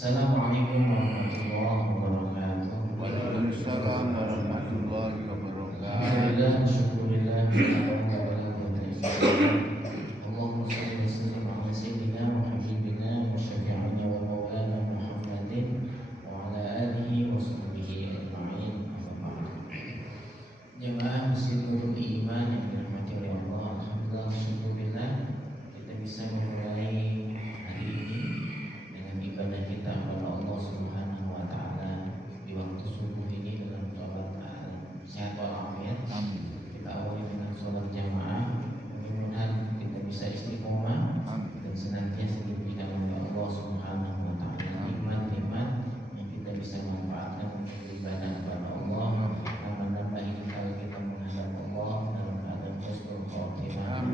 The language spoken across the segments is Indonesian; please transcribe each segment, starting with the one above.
Assalamualaikum warahmatullahi wabarakatuh. Waalaikumsalam warahmatullahi wabarakatuh. Alhamdulillah, syukurillah, Allahumma shalli wa sallim ala sayyidina wa habibina wa syafi'ina wa maulana Muhammadin wa ala alihi wa sahbihi ajma'in. Jemaah Masjid Nurul Iman yang dirahmati oleh Allah, alhamdulillah, syukurillah, kita bisa memulai hari ini dengan ibadah kita kepada Allah Subhanahu wa taala di waktu subuh ini dalam sholat sehat walafiat. Kita awali dengan sholat jamaah. Mudah-mudahan kita bisa istiqomah dan senantiasa diberikan oleh Allah Subhanahu wa taala iman yang kita bisa manfaatkan untuk ibadah kepada Allah dan menambah hikmah kita menghadap Allah dalam keadaan husnul khotimah.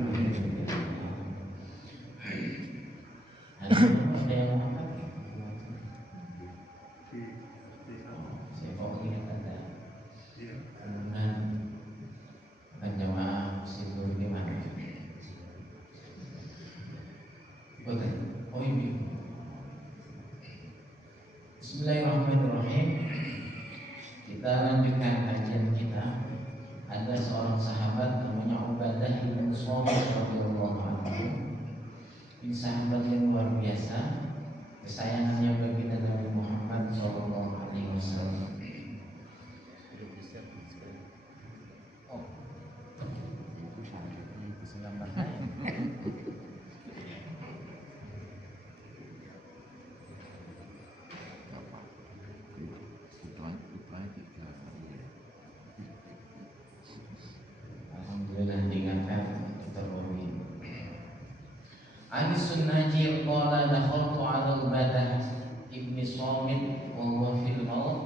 Ada yang apa? Saya kok ingat ada kerumunan jamaah Masjidul Iman. Betul. Oh ini. Bismillahirrahmanirrahim. Kita lanjutkan kajian kita. Ada seorang sahabat namanya Ubadah bin Samit radhiyallahu anhu. Ini sahabat yang luar biasa, kesayangannya baginda Nabi Muhammad sallallahu alaihi wasallam. Oh. Alhamdulillah diingatkan terlebih. Anis Sunnaji qala dakhaltu 'ala Ubadah ibni Samit wa huwa fil maut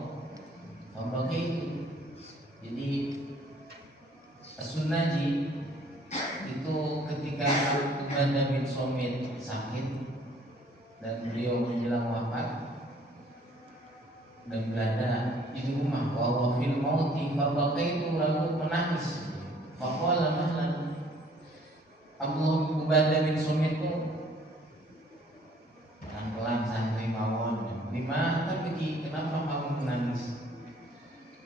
fabaqaitu. Jadi As-Sunnaji itu ketika Ubadah bin Samit sakit dan beliau menjelang wafat dan berada di rumah wa huwa fil maut fabaqaitu, lalu menangis. Faqala mahlan. Abu Ubadah bin Samit itu pelan-pelan santai mawon. Lima tapi kenapa kamu menangis?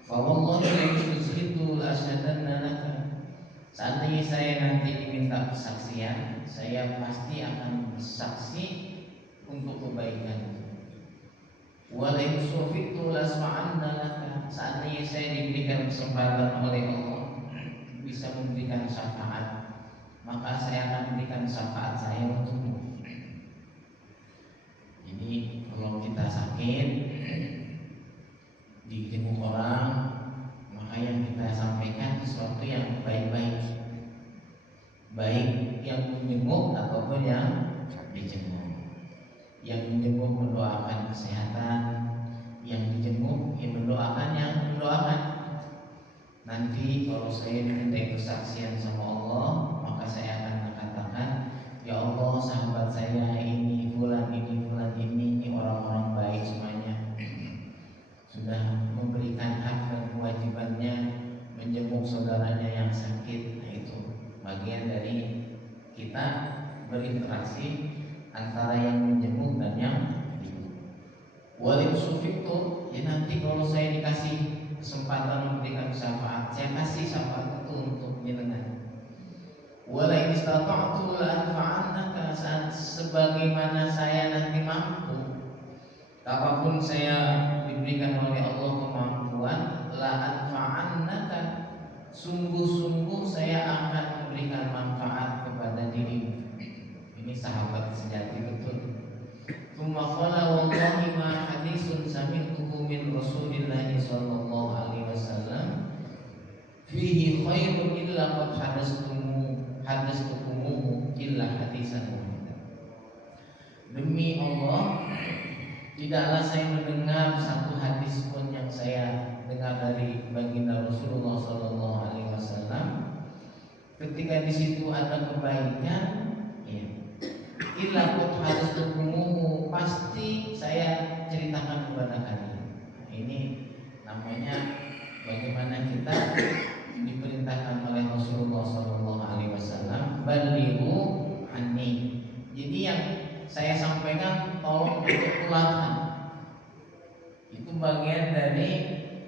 Fa wallahi la yushidu ashadanna laka. Seandainya saya nanti diminta kesaksian, saya pasti akan bersaksi untuk kebaikan. Wa la yusufitu lasma'anna laka. Seandainya saya diberikan kesempatan oleh Allah bisa memberikan syafaat, maka saya akan memberikan syafaat saya untukmu. Jadi kalau kita sakit dijenguk orang, maka yang kita sampaikan sesuatu yang baik-baik, baik yang menjenguk ataupun yang dijenguk. Yang menjenguk mendoakan kesehatan, yang dijenguk yang mendoakan yang mendoakan. Nanti kalau saya diminta kesaksian sama Allah, maka saya akan mengatakan, ya Allah, sahabat saya ini fulan ini orang-orang baik semuanya, sudah memberikan hak dan kewajibannya menjenguk saudaranya yang sakit. Nah, itu bagian dari kita berinteraksi antara yang menjenguk dan yang walid sufiqtu. Ya nanti kalau saya dikasih kesempatan memberikan syafaat, saya kasih syafaat itu untuk jenengan. Wala istata'tu la anfa'annaka, sebagaimana saya nanti mampu, apapun saya diberikan oleh Allah kemampuan, la anfa'annaka, sungguh-sungguh saya akan memberikan manfaat kepada dirimu. Ini sahabat sejati betul. Tsumma qala wallahi ma haditsun sami'tuhu min Rasulillah sallallahu alaihi wasallam fihi khairun illa qad hadastukum illa hadisan wahidan. Demi Allah, tidaklah saya mendengar satu hadis pun yang saya dengar dari baginda Rasulullah sallallahu alaihi wasallam ketika di situ ada kebaikan, ya, illa qad hadastukum, pasti saya ceritakan kepada kalian. Nah, ini namanya bagaimana kita diperintahkan oleh Rasulullah SAW, balighu anni. Jadi yang saya sampaikan tolong dikeluarkan, bagian dari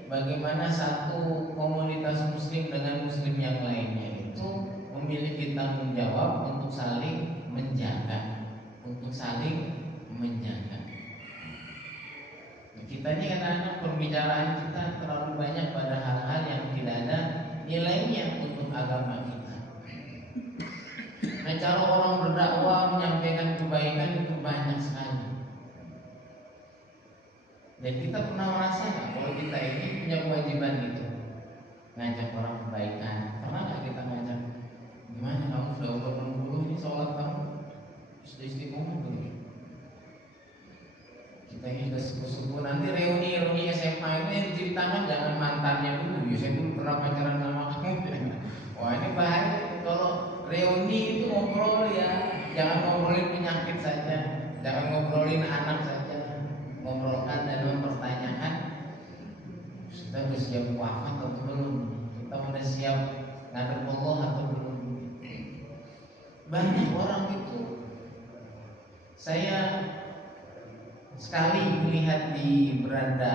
bagaimana satu komunitas muslim dengan muslim yang lainnya itu memiliki tanggung jawab untuk saling menjaga, Kita ini kadang-kadang pembicaraan kita terlalu banyak pada hal-hal yang tidak ada nilainya untuk agama kita. Nah, cara orang berdakwah menyampaikan kebaikan itu banyak sekali. Dan kita pernah merasa nggak kalau kita ini punya kewajiban itu ngajak orang kebaikan? Pernah nggak kita ngajak? Gimana kamu sudah umur 60 ini sholat kamu sudah istiqomah belum? Kita ini sudah sepuh-sepuh, nanti reuni SMA ini yang diceritakan jangan mantannya dulu. Ya, saya dulu pernah pacaran sama kamu. Wah, ini bahaya. Kalau reuni itu ngobrol ya, jangan ngobrolin penyakit saja, jangan ngobrolin anak saja. Ngobrolkan dan mempertanyakan kita sudah siap wafat atau belum, kita sudah siap ngadep Allah atau belum. Banyak orang itu, saya sekali melihat di beranda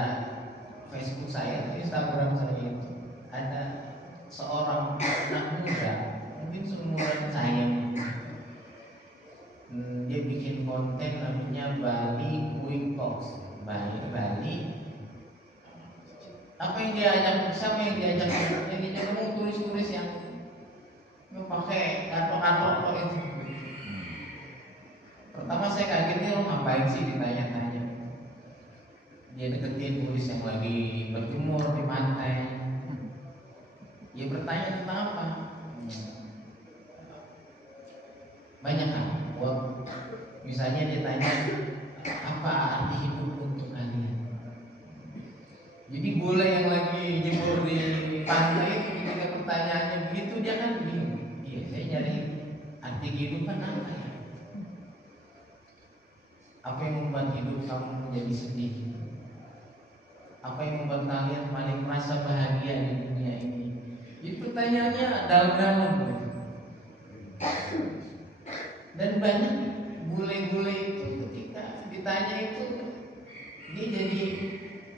Facebook saya, Instagram saya itu ada seorang anak muda, mungkin seumuran saya. Dia bikin konten namanya Bali Quick Talks. Bali. Apa yang diajak? Siapa yang diajak? Yang diajak ngomong turis-turis yang pakai kartu-kartu itu. Pertama saya kaget, dia lo ngapain sih ditanya-tanya? Dia deketin turis yang lagi berjemur di pantai. Dia bertanya tentang apa? Banyak kan? Misalnya dia tanya, apa arti hidup untuk kalian? Jadi bule yang lagi jemur di pantai itu ketika pertanyaannya begitu dia kan bingung. Iya, saya nyari arti kehidupan apa ya? Apa yang membuat hidup kamu menjadi sedih? Apa yang membuat kalian paling merasa bahagia di dunia ini? Itu pertanyaannya dalam-dalam gitu. Dan banyak bule-bule itu ketika ditanya itu dia jadi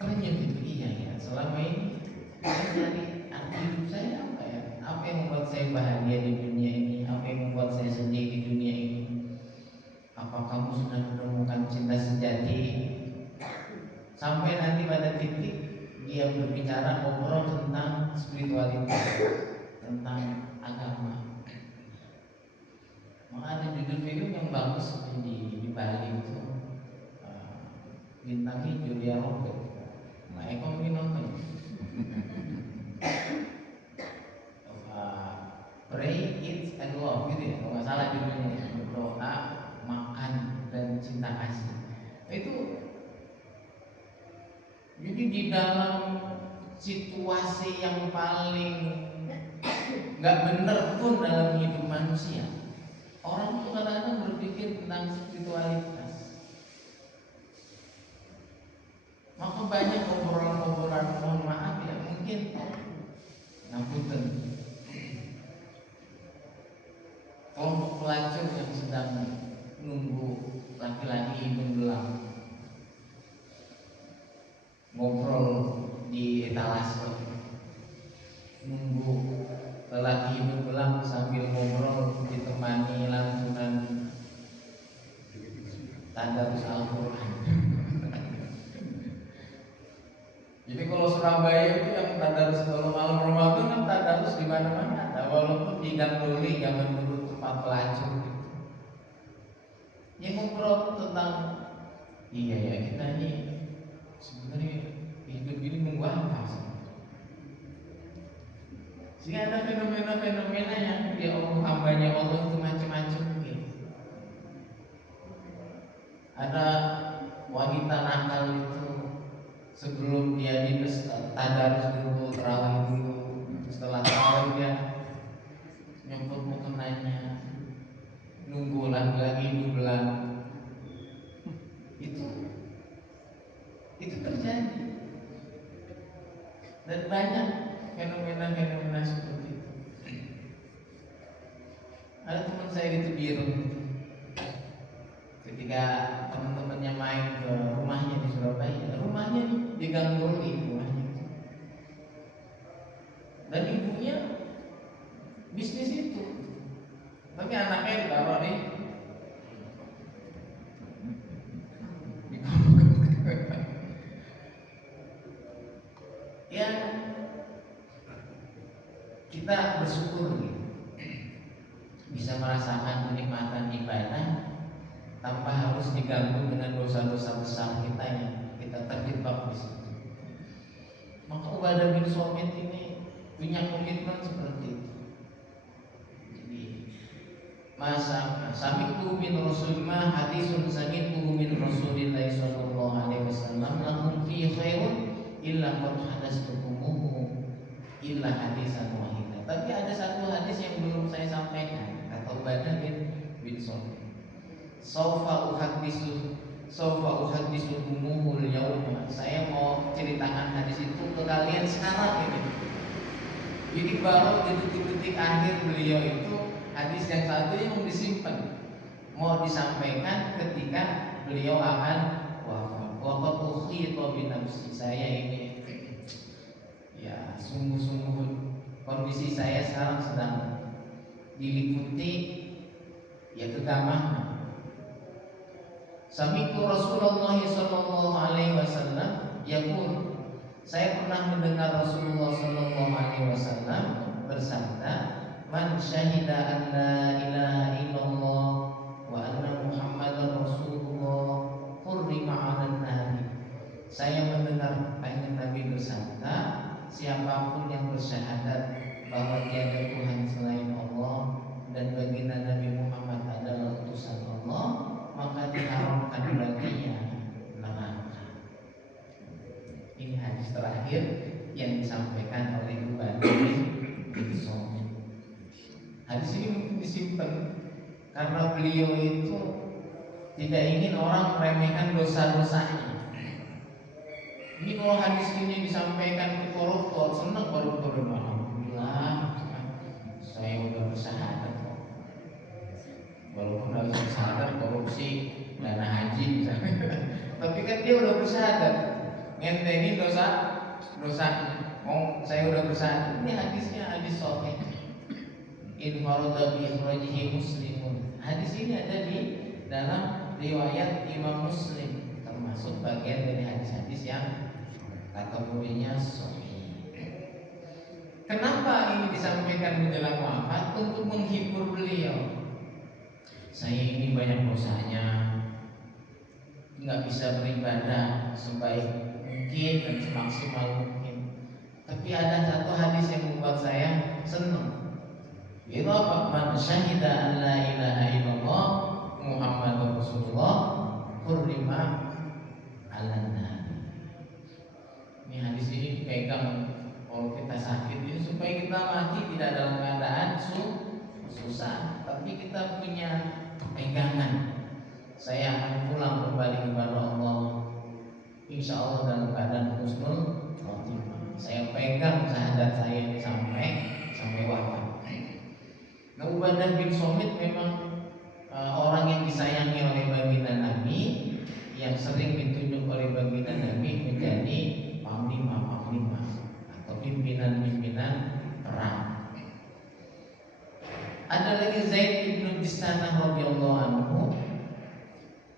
ternyata gitu. Iya ya, selama ini saya cari arti hidup saya apa ya? Apa yang membuat saya bahagia di dunia ini? Apa yang membuat saya sedih di dunia ini? Apa kamu sudah menemukan cinta sejati? Sampai nanti pada titik dia berbicara ngobrol tentang spiritualitas, tentang agama. Maka ada judul film yang bagus di Bali itu, bintangnya Julia Robert. Nah, Eko mungkin nonton. Pray, Eat, and Love gitu ya, kalau nggak salah judulnya. Berdoa, makan, dan cinta kasih. Itu jadi di dalam situasi yang paling nggak bener pun dalam hidup manusia, orang itu kadang-kadang berpikir tentang spiritualitas. Maka banyak obrolan-obrolan, mohon maaf ya, mungkin ngapunten, kelompok pelacur yang sedang nunggu laki-laki hidung belang ngobrol di etalase, nunggu lelaki hidung belang sambil ngobrol ditemani lantunan tadarus Al-Quran. Jadi kalau Surabaya itu yang tadarus kalau malam Ramadan kan tadarus di mana-mana ada, walaupun di Gang Luli zaman dulu tempat pelacur. Yang ngobrol tentang iya ya, kita ini sebenarnya hidup ini nunggu apa sih? Sehingga ada fenomena-fenomena yang dia hambanya Allah itu macam-macam gitu. Ada wanita nakal itu sebelum dia tadarus dulu, terawih dulu, setelah terawih dia nyemput mukenanya, nunggu lagi hidung belang. Itu terjadi. Dan banyak fenomena-fenomena seperti itu. Ada teman saya gitu biru, ketika teman-temannya main ke rumahnya di Surabaya, rumahnya di Gang Tapi anaknya ditaruh di ya kita bersyukur gitu, bisa merasakan kenikmatan ibadah tanpa harus diganggu dengan dosa-dosa besar kita yang kita terjebak di situ. Maka Ubadah bin Samit ini punya komitmen seperti itu. Jadi masa sami'tu min Rasulillah hadisun sami'tu min Rasulillah sallallahu alaihi wasallam lakum fi khairun illa qad hadastumuhu illa hadisan wahidah. Tapi ada satu hadis yang belum saya sampaikan, kata Ubadah bin Samit. Saufa uhaddisukumul yauma. Saya mau ceritakan hadis itu ke kalian sekarang ini. Jadi baru di detik-detik akhir beliau itu hadis yang satu yang mau disimpan, mau disampaikan ketika beliau akan wafat. Waqad ukhita bi nafsi. Saya ini ya sungguh-sungguh kondisi saya sekarang sedang diliputi ya kegamahan. Sami'tu Rasulullah sallallahu alaihi wasallam yaqul, saya pernah mendengar Rasulullah sallallahu alaihi wasallam bersabda, man syahida an la ilaha illallah wa anna Muhammadar Rasulullah hurrima 'alan nabi. Saya mendengar Kanjeng Nabi bersabda, siapapun yang bersyahadat bahwa tiada Tuhan selain Allah dan baginda Nabi Muhammad adalah utusan Allah, maka diharamkan baginya neraka. Ini hadis terakhir yang disampaikan oleh Ubadah bin Samit. Hadis ini mungkin disimpan karena beliau itu tidak ingin orang meremehkan dosa-dosanya. Ini kalau hadis ini disampaikan ke koruptor, senang koruptor, alhamdulillah saya udah bersyahadat. Walaupun harus bersyahadat korupsi dana haji misalnya, tapi kan dia udah bersyahadat, ngentengin dosa. Oh, saya udah bersyahadat. Ini hadisnya hadis sahih. Infarada bi ikhrajihi Muslimun. Hadis ini ada di dalam riwayat Imam Muslim, termasuk bagian dari hadis-hadis yang kategorinya sahih. Kenapa ini disampaikan menjelang wafat? Untuk menghibur beliau. Saya ini banyak dosanya, nggak bisa beribadah sebaik mungkin dan semaksimal mungkin. Tapi ada satu hadis yang membuat saya senang. Itu apa? Man syahida an la ilaha illallah Muhammadur Rasulullah hurrima 'alan nar. Ini hadis ini dipegang kalau kita sakit ini supaya kita mati tidak dalam keadaan susah, tapi kita punya pegangan. Saya akan pulang kembali kepada Allah, insya Allah dalam keadaan husnul khotimah. Saya pegang syahadat saya ini sampai wafat. Nah, Ubadah bin Samit memang orang yang disayangi oleh baginda Nabi, yang sering ditunjuk oleh baginda Nabi menjadi panglima atau pimpinan perang. Ada lagi Zaid bin Bistanah radhiyallahu anhu.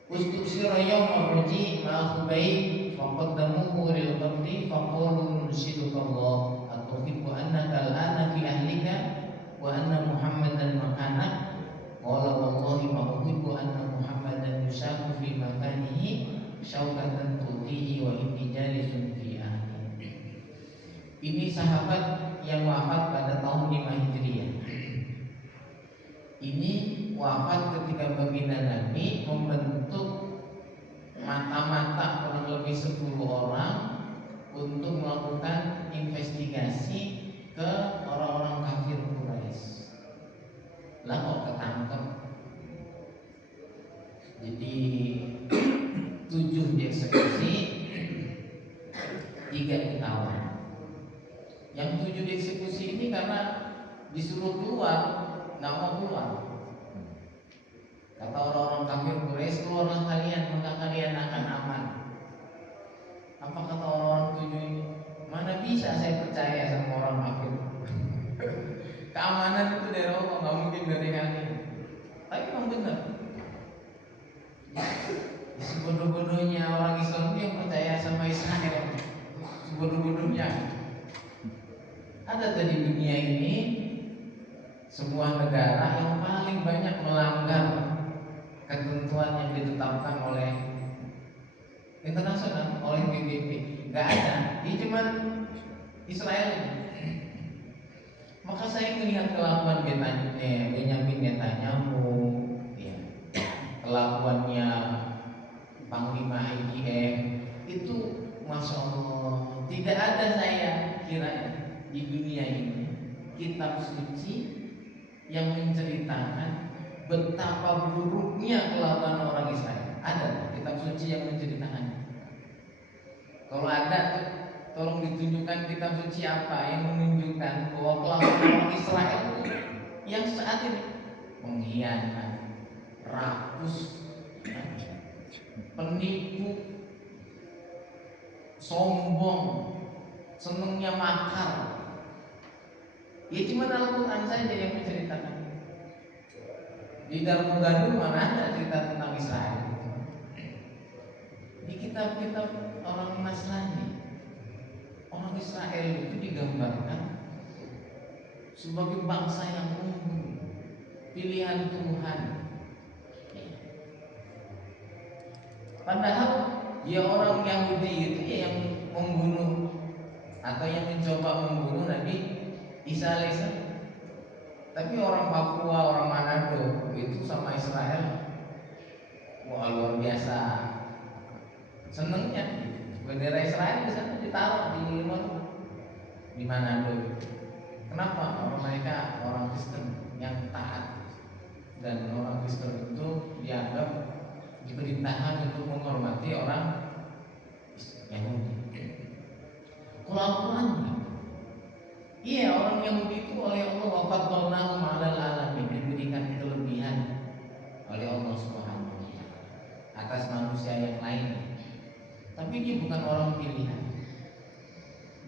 Ustuksira yawma ruji ma Khubayb faqaddamuhu lil qabri faqalu nurshiduka Allah atuhibbu annaka al-ana fi ahlika wa anna Muhammadan makanak. Qala wallahi ma uhibbu anna Muhammadan yushaku fi makanihi syaukatan tutihi wa inni jalisun fi ahli. Ini sahabat yang wafat pada tahun 5 Hijriah. Ini wafat ketika baginda Nabi membentuk mata-mata kurang lebih 10 orang untuk melakukan investigasi ke orang-orang kafir Quraisy. Lah kok ketangkep. Jadi 7 dieksekusi, 3 ditawan. Yang 7 dieksekusi ini karena disuruh keluar, nggak mau keluar. Kata orang-orang kafir Quraisy, keluarlah kalian, maka kalian akan aman. Apa kata orang-orang 7 ini? Mana bisa saya percaya sama orang kafir? Keamanan itu dari Allah, nggak mungkin dari kalian. benar. Sebodoh-bodohnya orang Islam itu yang percaya sama Israel, sebodoh-bodohnya. Ada di dunia ini sebuah negara yang paling banyak melanggar ketentuan yang ditetapkan oleh internasional, oleh PBB. Gak ada, ini cuma Israel ini. Maka saya melihat kelakuan Benyamin Netanyahu, ya, kelakuannya Panglima IDF itu, masya Allah, tidak ada saya kira di dunia ini kitab suci yang menceritakan betapa buruknya kelakuan orang Israel. Ada kitab suci yang menceritakan. Kalau ada, tolong ditunjukkan kitab suci apa yang menunjukkan bahwa kelakuan orang Israel yang saat ini mengkhianat, rakus, penipu, sombong, senengnya makar. Ya cuma Al-Quran saja yang menceritakan. Di dalam Gadul mana ada cerita tentang Israel? Di kitab-kitab orang Nasrani, orang Israel itu digambarkan sebagai bangsa yang unggul, pilihan Tuhan. Padahal ya orang Yahudi itu ya yang membunuh atau yang mencoba membunuh Nabi Isa alaihissalam. Tapi orang Papua, orang Manado itu sama Israel, wah luar biasa senengnya. Bendera Israel di sana ditaruh di Manado. Kenapa? Orang mereka orang Kristen yang taat, dan orang Kristen itu dianggap diperintahkan untuk menghormati orang Yahudi. Kalau Al-Quran, iya, orang Yahudi itu oleh Allah wafaddalnahum 'alal alamin, diberikan kelebihan oleh Allah Subhanahu wa taala atas manusia yang lain. Tapi dia bukan orang pilihan.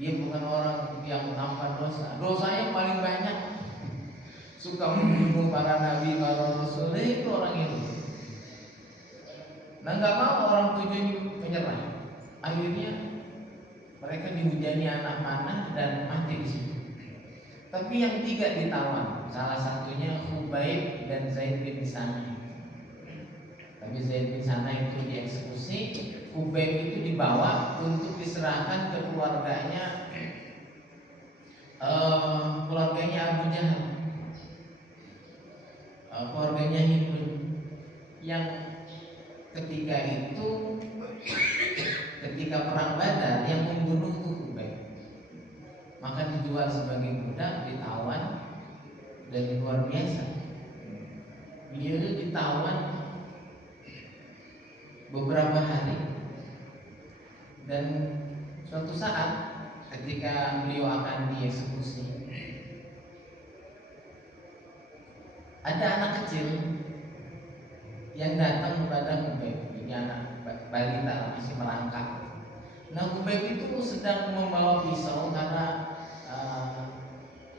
Dia bukan orang yang tanpa dosa. Dosa yang paling banyak, suka membunuh para nabi, para rasul, itu orang Yahudi. Nah, nggak mau orang tujuh menyerah. Akhirnya mereka dihujani anak panah dan mati di situ. Tapi yang tiga ditawan, salah satunya Khubayb dan Zaid bin Sana. Tapi Zaid bin Sana itu dieksekusi, Khubayb itu dibawa untuk diserahkan ke keluarganya, keluarganya Abu Jahal, keluarganya Hindun, yang ketika itu, ketika perang Badar yang membunuh itu Khubayb, maka dijual sebagai budak, ditawan, dan luar biasa. Dia itu ditawan beberapa hari, dan suatu saat ketika beliau akan dieksekusi, ada anak kecil yang datang kepada Khubayb. Ini anak balita masih merangkak. Nah, Khubayb itu sedang membawa pisau karena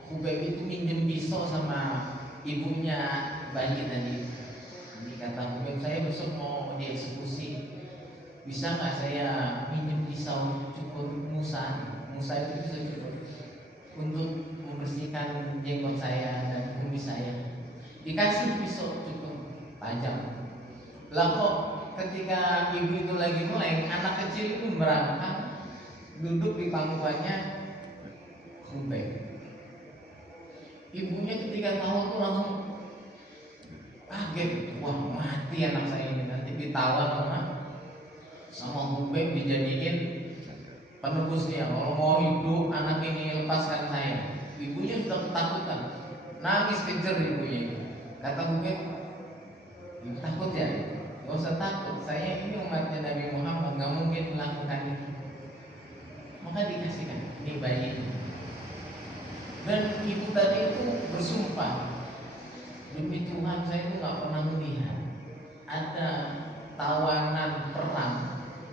Khubayb itu minjem pisau sama ibunya bayi tadi. Jadi kata Khubayb, saya besok mau dieksekusi, bisa nggak saya minjem pisau cukur Musa? Musa itu bisa cukur untuk membersihkan jenggot saya dan kumis saya. Dikasih pisau cukur tajam. Lah kok ketika ibu itu lagi meleng, anak kecil itu merangkak duduk di pangkuannya Khubayb. Ibunya ketika tahu tuh langsung kaget, wah mati anak saya ini, nanti ditawan sama Khubayb, dijadiin penebusnya. Kalau mau hidup anak ini lepaskan saya. Ibunya sudah ketakutan, nangis kejar ibunya. Kata Khubayb, ibu takut ya? Gak usah takut, saya ini umatnya Nabi Muhammad, gak mungkin melakukan itu. Maka dikasihkan ini bayi. Dan ibu tadi itu bersumpah, demi Tuhan saya itu gak pernah melihat ada tawanan perang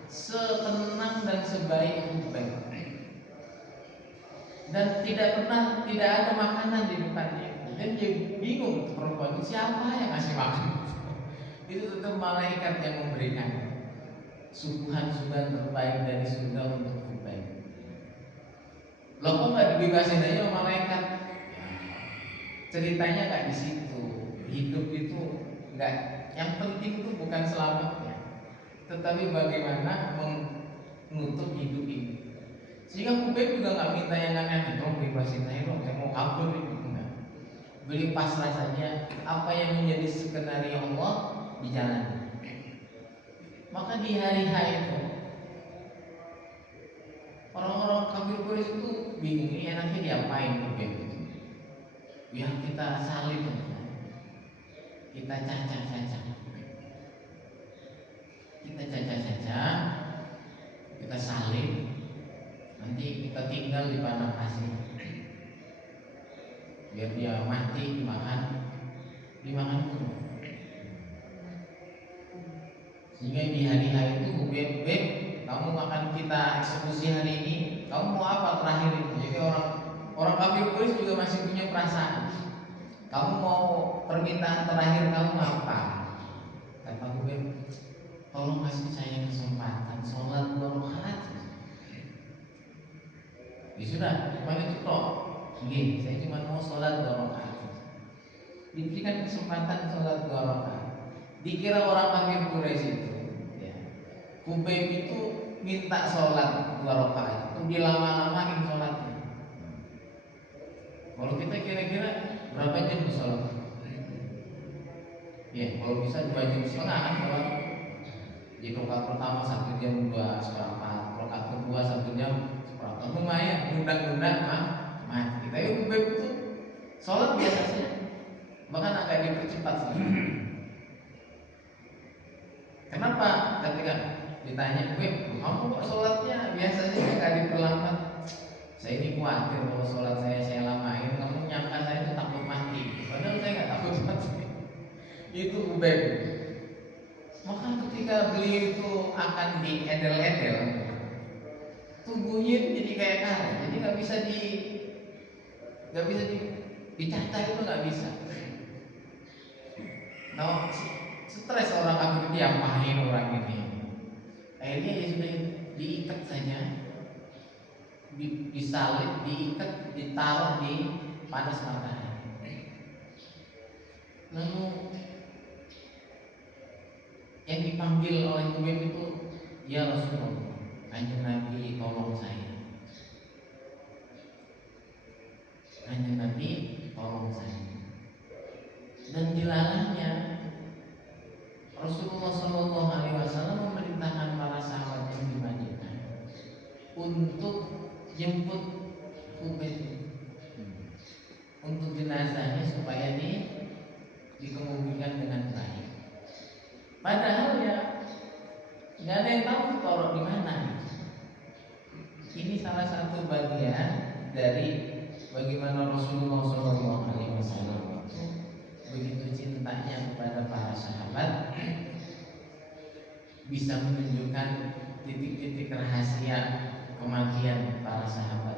setenang dan sebaik Khubayb. Dan tidak ada makanan di depannya. Dan dia bingung, perempuan itu siapa yang ngasih makan? itu tetap malaikat yang memberikan suguhan-suguhan terbaik dari surga untuk Hubei. Lo kok nggak dibebasin aja sama malaikat? Ceritanya nggak di situ. Hidup itu nggak, yang penting itu bukan selamatnya, tetapi bagaimana menutup hidup ini. Sehingga Hubei juga nggak minta yang aneh-aneh, dong bebasin aja dong, saya mau kabur itu. Enggak. Beli pasrah saja, apa yang menjadi skenario Allah dijalani. Maka di hari H itu orang-orang kafir Quraisy itu bingung, ini enaknya diapain Hubei itu? Ya kita salib aja, kita cacah-cacah, kita salib, nanti kita tinggal di padang pasir, biar dia mati dimakan kuno. Sehingga di hari itu Hubei, kamu akan kita eksekusi hari ini, kamu mau apa terakhir itu? Jadi orang kafir Quraisy juga masih punya perasaan. Kamu mau permintaan terakhir kamu apa? Kata Hubei, tolong kasih saya kesempatan sholat 2 rakaat. Ya sudah, cuma itu toh. Oke, saya cuma mau sholat 2 rakaat. Diberikan kesempatan sholat 2 rakaat. Dikira orang kafir Quraisy itu, ya, Hubei itu minta sholat 2 rakaat, itu dilama-lamain sholatnya. Kalau kita kira-kira berapa jam sholat? Ya, kalau bisa 2 jam setengah kan sholat. Di rakaat pertama 1 jam 2 seperempat, rakaat kedua 1 jam seperempat, lumayan, undang-undang mati. Tapi Hubei itu sholat biasa saja, bahkan agak dipercepat saja. Kenapa? Ketika ditanya, kamu kok sholatnya biasanya nggak diperlambat? Saya ini khawatir kalau sholat saya lamain, kamu nyangka saya itu takut mati. Padahal saya nggak takut mati. Itu Hubei. Maka ketika beliau itu akan diedel-edel, tubuhnya itu jadi kayak karet, jadi nggak bisa dicacah, itu nggak bisa. Nah, stres orang kafir, diapain orang ini? Akhirnya ya sudah diikat saja, disalib, diikat, ditaruh di panas matahari. Lalu yang dipanggil oleh Hubei itu, ya Rasulullah, Kanjeng Nabi tolong saya. Kanjeng Nabi tolong saya. Dan dilalahnya Rasulullah SAW memerintahkan para sahabat yang di Madinah untuk jemput Hubei, untuk jenazahnya supaya dikemudikan dengan baik. Padahal ya nggak ada yang tahu taruh di mana. Ini salah satu bagian dari bagaimana Rasulullah SAW begitu cintanya kepada para sahabat, bisa menunjukkan titik-titik rahasia kematian para sahabat.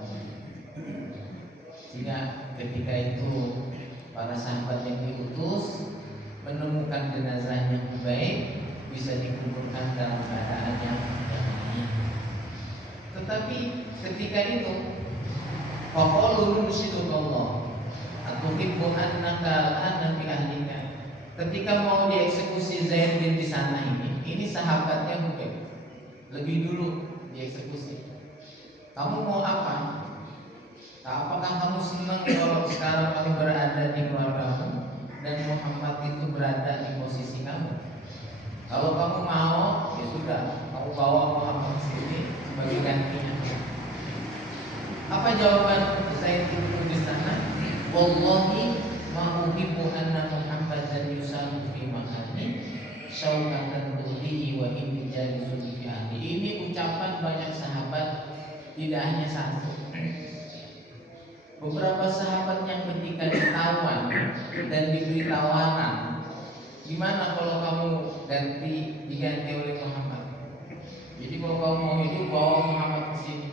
Sehingga ketika itu para sahabat yang diutus menemukan jenazahnya Hubei, bisa dikuburkan dalam keadaan yang layak. Tetapi ketika itu faqalu nursidullah atuhibbu annaka al'ana fi ahlika. Ketika mau dieksekusi Zaid bin di sana ini sahabatnya Hubei lebih dulu dieksekusi. Kamu mau apa? Apakah kamu senang kalau sekarang kamu berada di keluargamu dan Muhammad itu berada di posisi kamu? Kalau kamu mau, ya sudah, kamu bawa Muhammad sini sebagai gantinya. Apa jawaban Zaid bin di sana? Wallahi ma uhibbu anna Muhammadan yusallu fi makani syaukatan tulihi wa inni jalisun fi ahli. Ini ucapan banyak sahabat, tidak hanya satu. Beberapa sahabat yang ketika ditawan dan diberi tawaran, gimana kalau kamu diganti oleh Muhammad? Jadi kalau kamu mau hidup, bawa Muhammad ke sini.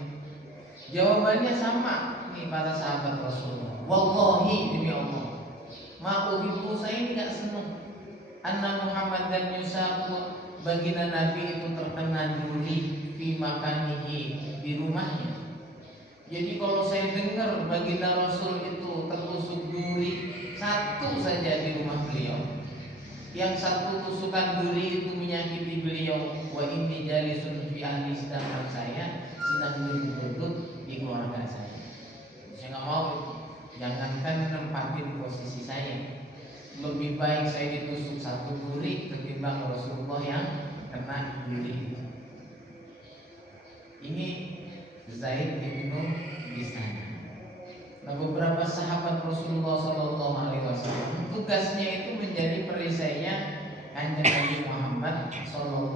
Jawabannya sama nih para sahabat Rasulullah. Wallahi demi Allah, ma uhibbu, saya ini nggak senang anna Muhammad dan Yusaku baginda Nabi itu terkena duri fi makanihi, di rumahnya. Jadi kalau saya dengar baginda Rasul itu tertusuk duri satu saja di rumah beliau, yang satu tusukan duri itu menyakiti beliau, wa inni jalisun fi ahli, sedangkan saya sedang duduk di keluarga saya. Saya nggak mau itu. Jangankan nempatin posisi saya, lebih baik saya ditusuk satu duri ketimbang Rasulullah yang kena duri. Ini Zaid bin Bisana. Nah, beberapa sahabat Rasulullah SAW tugasnya itu menjadi perisainya Kanjeng Nabi Muhammad SAW.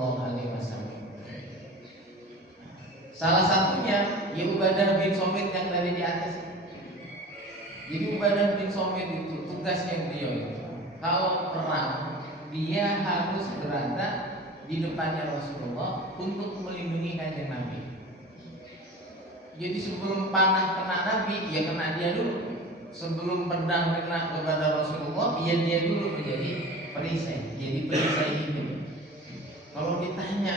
Salah satunya ya Ubadah bin Somit yang tadi di atas. Jadi Ubadah bin Somit itu tugasnya beliau itu, kalau perang dia harus berada di depannya Rasulullah untuk melindungi Kanjeng Nabi. Jadi sebelum panah kena Nabi, ya kena dia dulu. Sebelum pedang kena kepada Rasulullah, ya dia dulu menjadi perisai. Jadi perisai itu. Kalau ditanya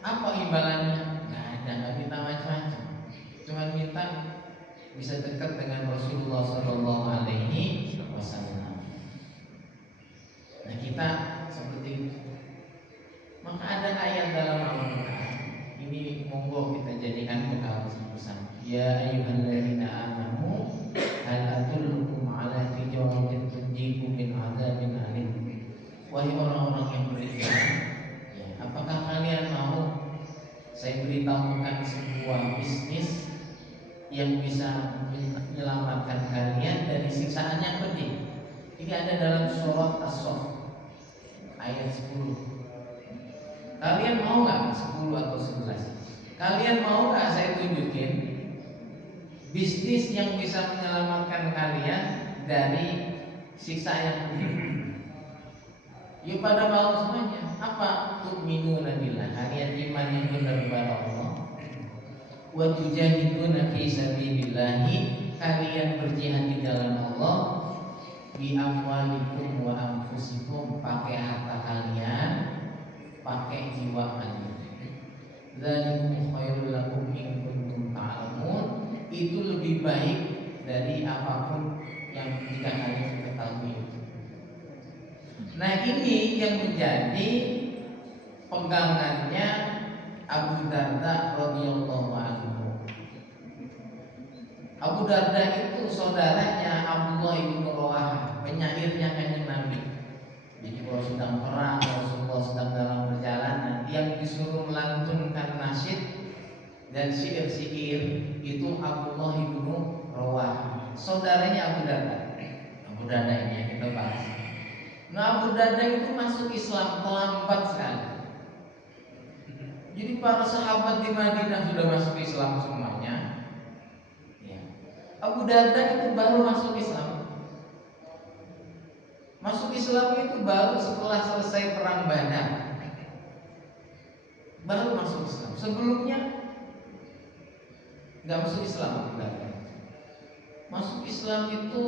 apa imbalannya, nggak ada, nggak minta macam-macam. Cuma minta bisa dekat dengan Rasulullah SAW. Nah kita seperti itu. Maka ada ayat dalam Al-Quran. Ini monggo kita jadikan bekal bersama. Ya ayyuhalladzina amanu hal adullukum ala tijaratin tunjikum min adzabin alim. Wahai orang-orang yang beriman, ya, apakah kalian mau saya beritahukan sebuah bisnis yang bisa menyelamatkan kalian dari siksaan yang pedih? Ini ada dalam surat As-Saff ayat 10. Kalian mau nggak 10 atau 11? Kalian mau nggak saya tunjukin bisnis yang bisa menyelamatkan kalian dari siksa yang pedih? Yuk pada mau semuanya. Apa? Tu'minuna billah, kalian iman yang benar kepada Allah. Wa tujahiduna fi sabilillahi, kalian berjihad di jalan Allah. Bi amwalikum wa anfusikum, pakai harta kalian, pakai jiwa kalian. Dzalikum khairul lakum in kuntum ta'lamun, itu lebih baik dari apapun yang jika kalian ketahui. Nah, ini yang menjadi pegangannya Abu Darda radhiyallahu anhu. Abu Darda itu saudaranya Abdullah bin Rawahah, penyairnya Kanjeng Nabi. Jadi kalau sedang perang, Rasulullah sedang dalam perjalanan, yang disuruh melantunkan nasyid dan syair-syair itu Abdullah bin Rawahah, saudaranya Abu Darda. Abu Darda ini yang kita bahas. Nah, Abu Darda itu masuk Islam terlambat sekali. Jadi para sahabat di Madinah sudah masuk Islam semuanya. Ya. Abu Darda itu baru masuk Islam. Masuk Islam itu baru setelah selesai perang Badar. Baru masuk Islam. Sebelumnya nggak masuk Islam Abu Darda. Masuk Islam itu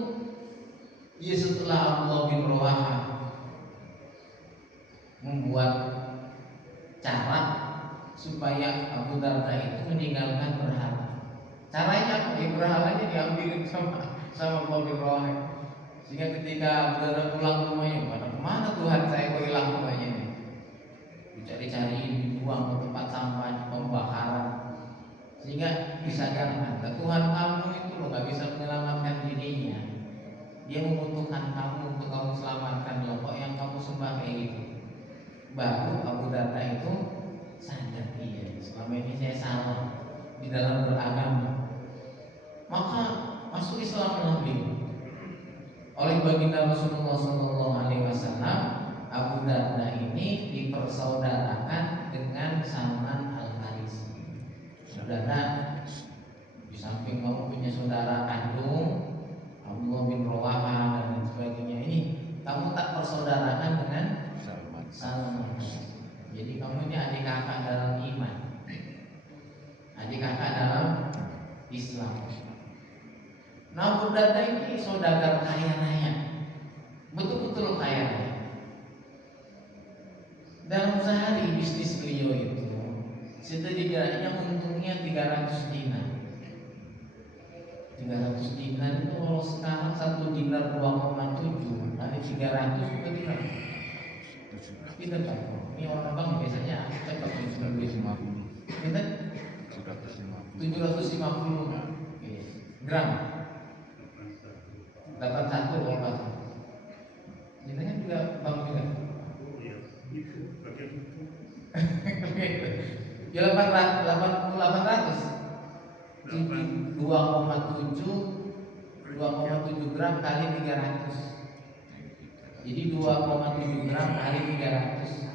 ya setelah Abdullah bin Rawahah membuat cara supaya Abu Darda itu meninggalkan berhala. Caranya apa? Berhalanya diambilin sama Abdullah bin Rawahah. Sehingga ketika Abu Darda pulang ke rumahnya, kemana Tuhan saya kok hilang rumahnya ini? Dicari-cariin, dibuang ke tempat sampah, pembakaran. Sehingga disadarkan, Tuhan kamu itu loh nggak bisa menyelamatkan dirinya. Dia membutuhkan kamu untuk kamu selamatkan loh, kok yang kamu sembah kayak gitu. Baru Abu Darda itu sadar, iya selama ini saya salah di dalam beragama. Maka masuk Islam lebih oleh baginda Rasulullah SAW. Abu Darda ini dipersaudarakan dengan Salman Al-Farisi. Saudara, di samping kamu punya saudara kandung Abdullah bin Rawahah dan lain sebagainya, ini kamu tak persaudarakan dengan Salman. Jadi kamu ini adik kakak dalam iman, adik kakak dalam Islam. Nah, Abu Darda ini saudagar kaya raya, betul-betul kaya raya. dalam sehari bisnis beliau itu setidaknya untungnya 300 dinar. 300 dinar itu kalau sekarang 1 dinar 2,7 kali 300 berarti kan kita tahu. Ini orang bank biasanya cepat menjual 750 kita 750 gram dapat 1 kalau nggak salah. Kita kan juga bank juga. Ya 800 2,7 gram kali 300. Jadi 2,7 gram kali 300.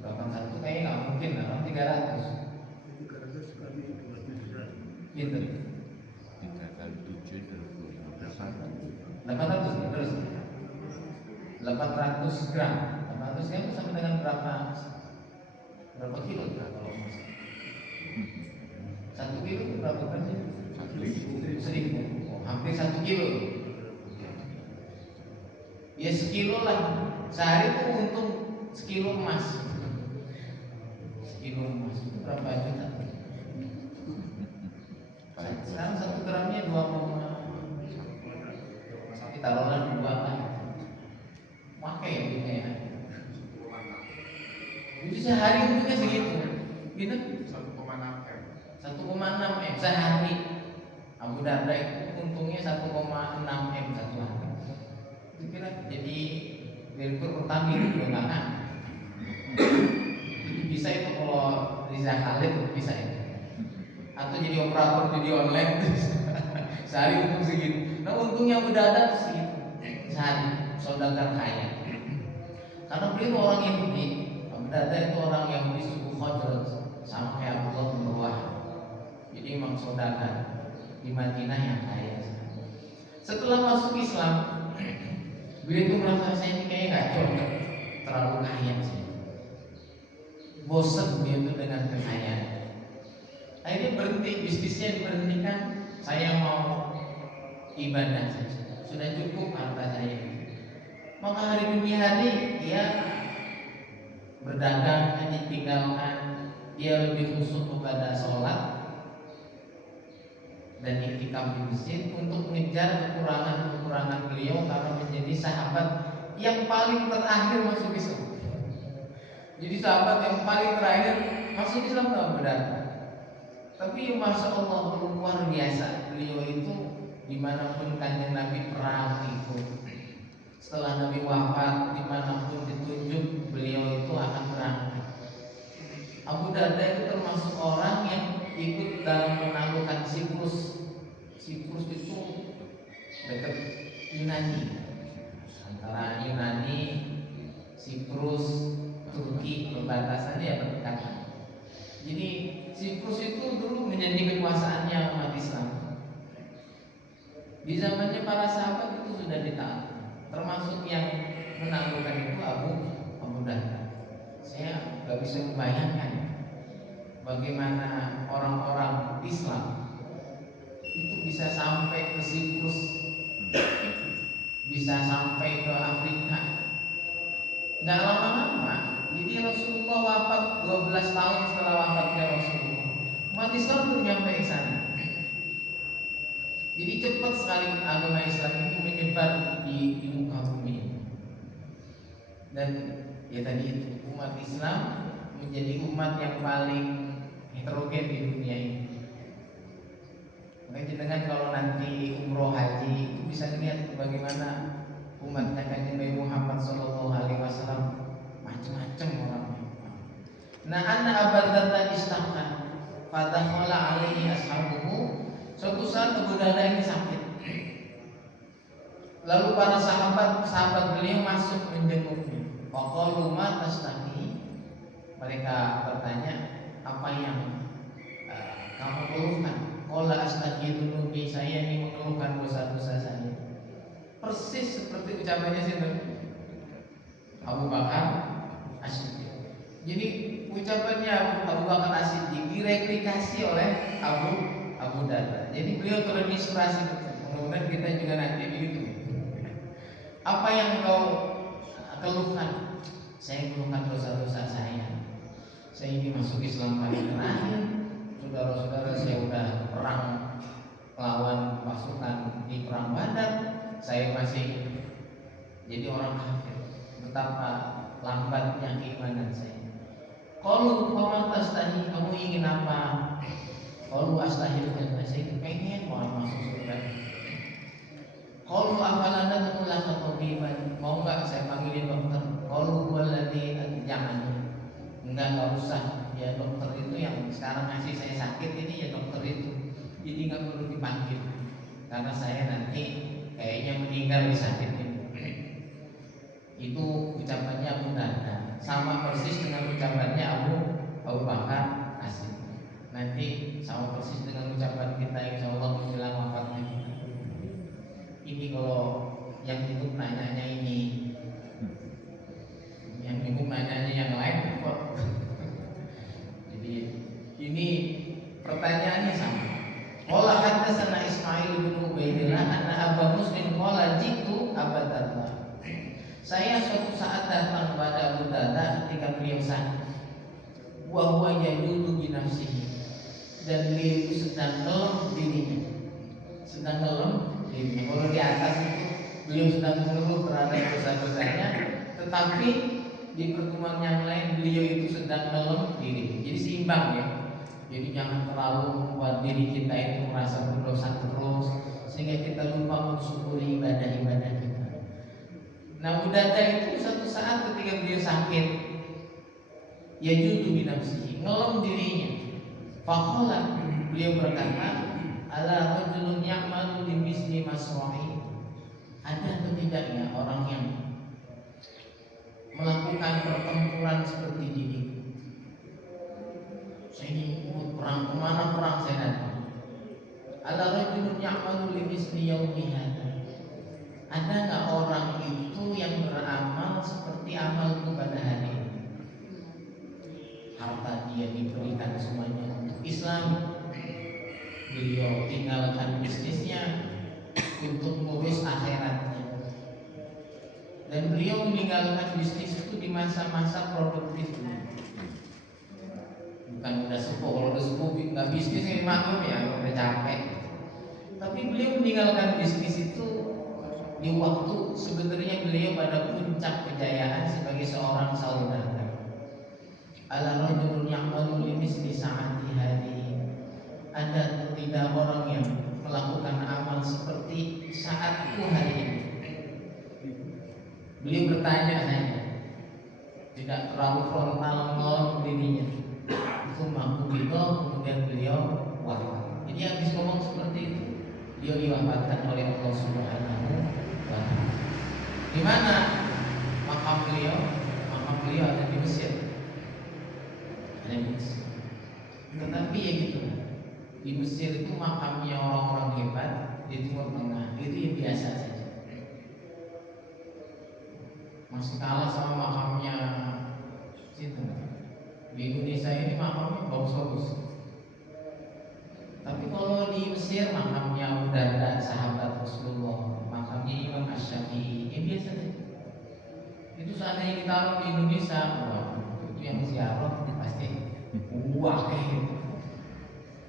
81 kayaknya nggak mungkin lah, 300. Pinter. 3 kali 7 berapa? 800 terus 800 gram. 800 gram itu sama dengan berapa kilo kalau emas? 1 kilo itu berapa gram sih? 1.000. Oh, hampir 1 kilo. Ya sekilo lah. Sehari itu untung sekilo emas. Sekilo emas itu berapa juta? Sekarang 1 gramnya 2, taruhlah 2 lah. Pakai ya duitnya ya. Jadi sehari untungnya segitu. Gitu? 1,6 M sehari. Abu Darda itu untungnya 1,6 M satu hari. Itu kira jadi direktur Pertamina juga nggak kan? Itu bisa itu kalau Riza Khalid bisa itu. Atau jadi operator judi online sehari untung segitu. Nah untungnya Abu Darda segitu sehari. Saudagar kaya. Karena beliau orang Yahudi. Abu Darda itu orang Yahudi suku Khazraj sama kayak Abdullah bin Rawah. Jadi memang saudagar di Madinah yang kaya. Setelah masuk Islam, beliau itu merasa saya ini kayaknya nggak cocok, terlalu kaya sih. Bosan dia itu dengan kekayaan. Akhirnya berhenti, bisnisnya diberhentikan. Saya mau ibadah saja, sudah cukup harta saya. Maka hari demi hari dia berdagang ditinggalkan. Dia lebih khusus kepada sholat dan iktikaf di masjid untuk mengejar kekurangan beliau karena menjadi sahabat yang paling terakhir masuk Islam. Jadi sahabat yang paling terakhir masuk Islam tak benar. Tapi masya Allah luar biasa, beliau itu dimanapun kanjeng Nabi perang ikut. Setelah Nabi wafat, dimanapun ditunjuk beliau itu akan berangkat. Abu Darda itu termasuk orang yang ikut dalam menaklukkan Siprus. Siprus itu dekat Yunani, antara Yunani, Siprus, Turki, perbatasannya ya berdekatan. Jadi Siprus itu dulu menjadi kekuasaannya umat Islam. Di zamannya para sahabat itu sudah ditaklukkan. Termasuk yang menaklukkan itu Abu Darda. Saya nggak bisa membayangkan bagaimana orang-orang Islam itu bisa sampai ke Siprus, bisa sampai ke Afrika. Nggak lama-lama. Jadi Rasulullah wafat 12 tahun setelah wafatnya Rasulullah. Umat Islam belum nyampe ke sana. Jadi cepat sekali agama Islam itu menyebar di muka bumi. Dan ya tadi itu umat Islam menjadi umat yang paling heterogen di dunia ini. Makanya dengan kalau nanti umroh haji itu bisa lihat bagaimana umatnya kanjeng Nabi Muhammad SAW macam-macam orangnya. Nah, anna Abu Darda istaqqa fadakhala alaihi ashabuhu. Suatu saat Abu Darda ini sakit. Lalu para sahabat beliau masuk menjenguknya. Faqalu ma tastaqi. Mereka bertanya, apa yang kamu keluhkan? Qala astaqi dunubi, saya ini mengeluhkan dosa-dosa saya. Persis seperti ucapannya Sayyidina Abu Bakar As-Siddiq. Jadi ucapannya Abu Bakar As-Siddiq direplikasi oleh Abu Darda. Jadi beliau terinspirasi betul. Mudah-mudahan kita juga nanti begitu. Apa yang kau keluhkan. Saya keluhkan dosa-dosa saya. Saya ini masuk Islam kali terakhir. Saudara-saudara, saya udah perang lawan pasukan di perang Badar. Saya masih jadi orang kafir. Betapa lambatnya keimanan saya. Kalau kamu tastahi, kamu ingin apa? Kalau astahil, saya pengen mau masuk surga. Kalau afalana tulah ketobiban, mau nggak saya panggilin dokter? Kalau waladi jangan, nggak usah. Ya dokter itu yang sekarang ngasih saya sakit ini ya dokter itu. Jadi nggak perlu dipanggil, karena saya nanti kayaknya meninggal di sakit ini. Itu ucapannya Abu Darda, sama persis dengan ucapannya Abu Bakar As-Siddiq. Nanti sama persis dengan ucapan kita insya Allah menjelang wafatnya kita. Ini kalau yang cukup nanyanya ini, yang cukup nanyanya yang lain kok. Jadi ini pertanyaannya sama. Qala haddatsana Ismail bin Ubaidillah anna Abu Muslim qala jitu Abu Darda. Saya suatu saat datang kepada Abu Darda ketika beliau sakit. Wa huwa yajudu bi nafsihi, dan beliau itu sedang ngeluh dirinya. Sedang ngeluh dirinya. Kalau di atas itu beliau sedang mengeluh terhadap dosa-dosanya, tetapi di pertemuan yang lain beliau itu sedang ngeluh diri. Jadi seimbang ya. Jadi jangan terlalu membuat diri kita itu merasa berdosa terus sehingga kita lupa mensyukuri ibadah-ibadah kita. Nah, Abu Darda itu satu saat ketika beliau sakit, ya judu binafsihi, ngeluh dirinya. Faqala, beliau berkata, ala rajulun ya'malu bi misli masra'i. Ada atau tidaknya orang yang melakukan pertempuran seperti diri? Saya ini ikut perang, kemana perang saya datang. Ala rajulun ya'malu bi misli yaumi hadza. Ada nggak orang itu yang beramal seperti amalku pada hari ini? Harta dia diberikan semuanya untuk Islam. Beliau tinggalkan bisnisnya untuk ngurus akhiratnya. Dan beliau meninggalkan bisnis itu di masa-masa produktifnya. Bukan udah sepuh, kalau udah sepuh nggak bisnis ini maklum ya, udah capek. Tapi beliau meninggalkan bisnis itu di waktu sebenarnya beliau pada puncak kejayaan sebagai seorang saudagar. Ala rajulun ya'malu li misli sa'ati hadhihi. Ada atau tidak orang yang melakukan amal seperti saatku hari ini? Beliau bertanya saja, tidak terlalu frontal ngomong dirinya. Itu mampu gitu, kemudian beliau wafat. Jadi habis ngomong seperti itu, beliau diwafatkan oleh Allah Subhanahu wa Ta'ala. Di mana makam beliau? Makam beliau ada di Mesir. Ada di Mesir. Tetapi ya gitu, di Mesir itu makamnya orang-orang hebat, di Timur Tengah itu ya biasa saja. Masih kalah sama makamnya situ. Di Indonesia ini makamnya bagus-bagus. Tapi kalau di Mesir makamnya Abu Darda, sahabat Rasulullah, makamnya Imam Asy-Syafi'i, ya biasa saja. Itu seandainya ditaruh di Indonesia, wah, itu yang ziarah pasti wah kayak gitu.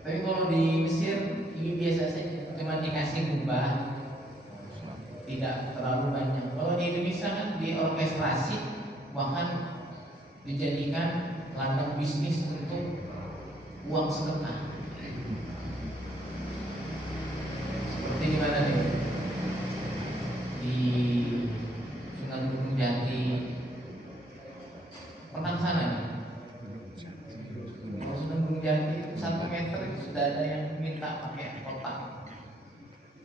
Tapi kalau di Mesir ini biasa saja, cuma dikasih kubah, tidak terlalu banyak. Kalau di Indonesia kan diorkestrasi, bahkan dijadikan ladang bisnis untuk uang sedekah. Seperti di mana nih? Di Sunan Gunung Jati, pernah sana nih? Kalau Sunan Gunung Jati 1 meter itu sudah ada yang minta pakai kotak.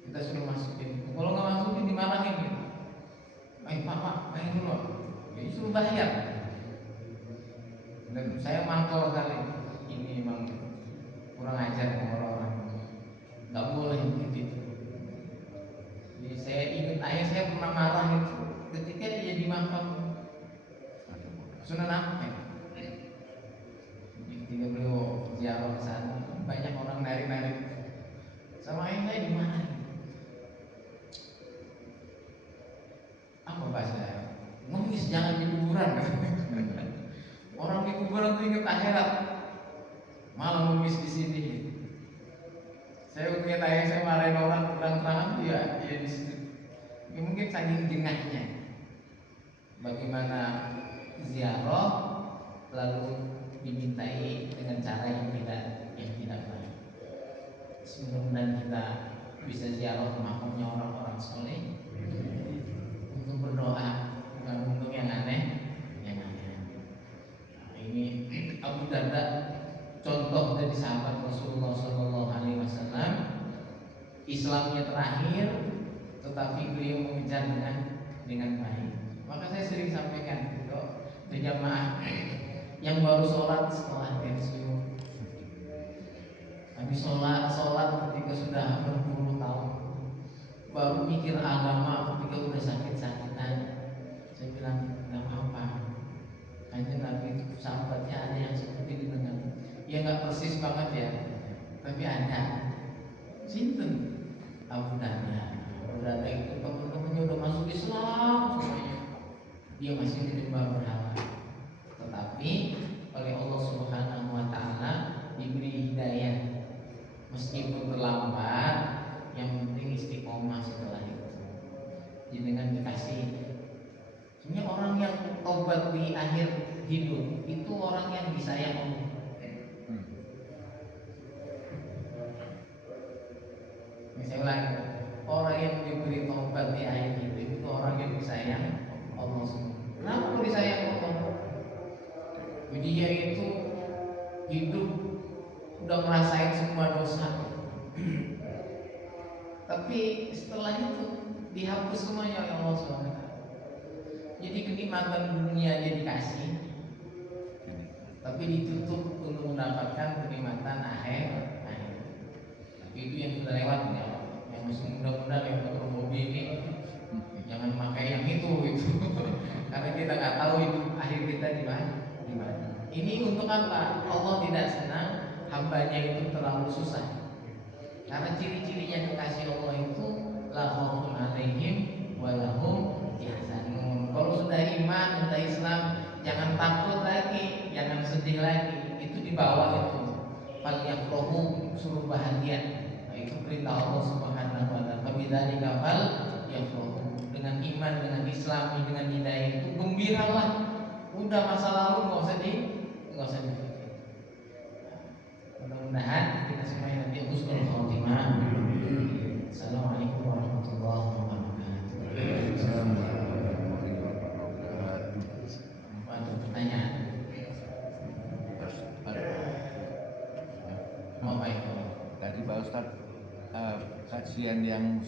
Kita suruh masukin. Kalau nggak masukin dimarahin gitu. Ayo pak, main dulu. Jadi suruh bayar. Dan saya mantau kali ini memang kurang ajar sama orang-orang. Nggak boleh gitu. Jadi saya ingat ayah saya pernah marah itu ketika dia di makam Sunan Ampel. Ketika beliau ziarah ke sana, banyak orang narik-narik. Sama ayah saya dimarahin. Apa bahasa? Ngemis jangan kuburan. Orang di kuburan tuh ingat akhirat, malah ngemis di sini. Saya ingat ayah saya marahin orang terang-terangan tuh ya di situ. Ya, mungkin saking jengahnya. Bagaimana ziarah lalu dimintai dengan cara yang tidak baik. Mudah-mudahan kita bisa ziarah ke makamnya orang-orang soleh untuk berdoa, bukan untuk yang aneh. Nah, ini Abu Darda, contoh dari sahabat Rasulullah SAW. Islamnya terakhir, tetapi beliau mengejar dengan baik. Maka saya sering sampaikan ke jamaah yang baru sholat setelah pensiun, habis sholat ketika sudah berpuluh tahun, baru mikir agama ketika udah sakit-sakitan. Saya bilang nggak apa-apa, hanya Nabi itu sahabatnya ada yang seperti dengan ya nggak persis banget ya, tapi ada. Sinten Abu Darda. Abu Darda itu teman-temannya udah masuk Islam semuanya, dia masih menyembah berhala. Tetapi oleh Allah Subhanahu wa Ta'ala diberi hidayah, meskipun terlambat, yang penting istiqomah setelah itu. Jadi dengan dikasih, sebenarnya orang yang tobat di akhir hidup itu orang yang disayang Allah. Saya ulangi, orang yang diberi tobat di akhir hidup itu orang yang disayang Allah. Kenapa disayang Allah? Dia itu hidup udah merasain semua dosa, tapi setelah itu dihapus semuanya oleh Allah SWT. Jadi kenikmatan dunia dia dikasih, tapi ditutup untuk mendapatkan kenikmatan akhir. Tapi itu yang sudah lewat ya. Yang masih muda-muda yang motor mobil ini, jangan pakai yang itu karena kita nggak tahu itu akhir kita di mana. Ini untuk apa? Allah tidak senang hambanya itu terlalu susah. Karena ciri-cirinya kekasih Allah itu la khaufun 'alaihim wa lahum yahzanun. Kalau sudah iman, sudah Islam, jangan takut lagi, jangan sedih lagi. Itu di bawah itu. Fal yafrahu, suruh bahagia. Nah, itu perintah Allah Subhanahu wa Ta'ala. Bidzalika fal yafrahu. Dengan iman, dengan Islam, dengan hidayah itu gembiralah. Udah masa lalu nggak usah dipikir. Mudah-mudahan kita semuanya nanti husnul khotimah. Assalamualaikum warahmatullahi wabarakatuh. Ada pertanyaan? Mau baik. Tadi Pak Ustadz kajian yang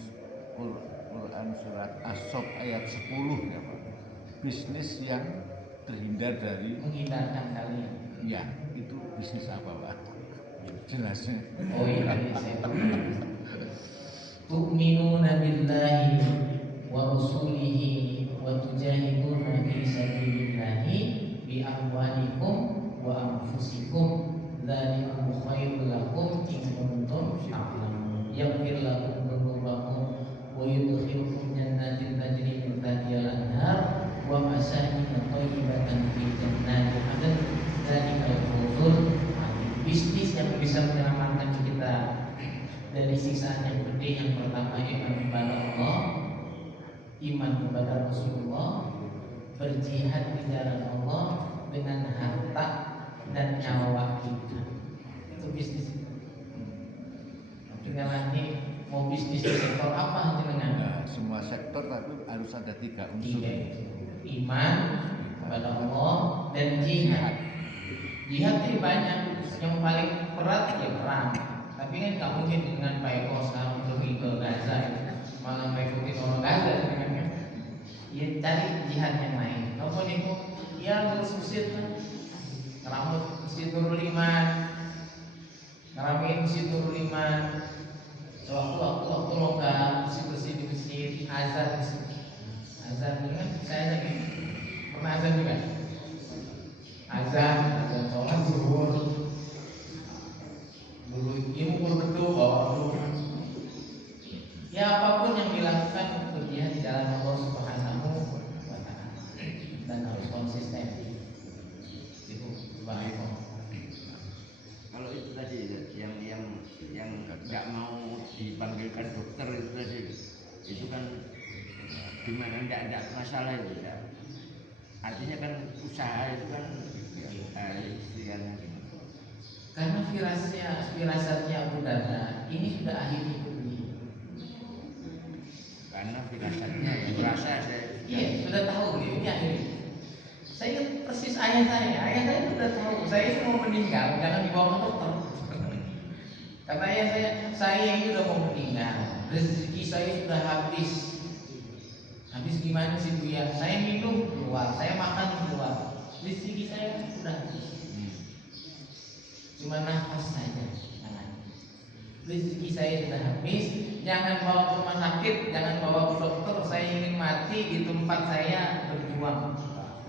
Quran surat As-Sof ayat 10 ya Pak. Bisnis yang terhindar dari Menghindarkan kalian. Ya, itu bisnis apa Pak? Jelasnya. Oh iya, saya tu'minuna billahi wa rasulihi wa tujahiduna fi sabilillahi bi amwalikum wa anfusikum dzalikum khairul lakum in kuntum ta'lamun. Yaghfir lakum dzunubakum wa yudkhilukum jannatin tajri min tahtiha al-anhar wa masakin thayyibatan fi jannatin 'adn dzalikal fawzul 'adzim. Bisnis yang bisa menyelamatkan kita dari siksaan yang gede, yang pertama iman kepada Allah, iman kepada Rasulullah, berjihad di jalan Allah dengan harta dan nyawa kita. Itu bisnis. Tinggal nanti mau bisnis di sektor apa jenengan? Nah, semua sektor tapi harus ada 3 unsur. Iman kepada Allah dan jihad. Jihad ini banyak. Yang paling berat ya perang. Tapi kan nggak mungkin dengan Pak Eko sekarang pergi ke Gaza, malah mengikuti orang Gaza sebenarnya. Ya cari jihad yang lain. Apa itu? Ya ngurus masjid, ngeramut masjid Nurul Iman, ngeramein masjid Nurul Iman. Sewaktu-waktu longgar bersih-bersih di masjid, azan ini kan saya lagi pernah azan juga. Azan sholat zuhur. Dulu mukul beduk, ya apapun yang dilakukan untuk berjihad di jalan Allah Subhanahu wa Ta'ala, dan harus konsisten. Gimana enggak masalah itu ya. Artinya kan usaha itu kan istilah Karena firasatnya Abu Darda ini sudah akhir hidup beliau. Karena firasatnya ya merasa saya Iya, sudah tahu beliau ini akhir hidup. Saya ingat persis ayah saya sudah tahu saya itu mau meninggal, jangan dibawa ke dokter. Kata ayah saya ini udah mau meninggal, rezeki saya sudah habis. Habis gimana sih Bu ya? Saya minum keluar, saya makan keluar, rezeki saya sudah habis. Cuma nafas saja, jangan. Rezeki saya sudah habis, jangan bawa ke rumah sakit, jangan bawa ke dokter. Saya ingin mati di tempat saya berjuang.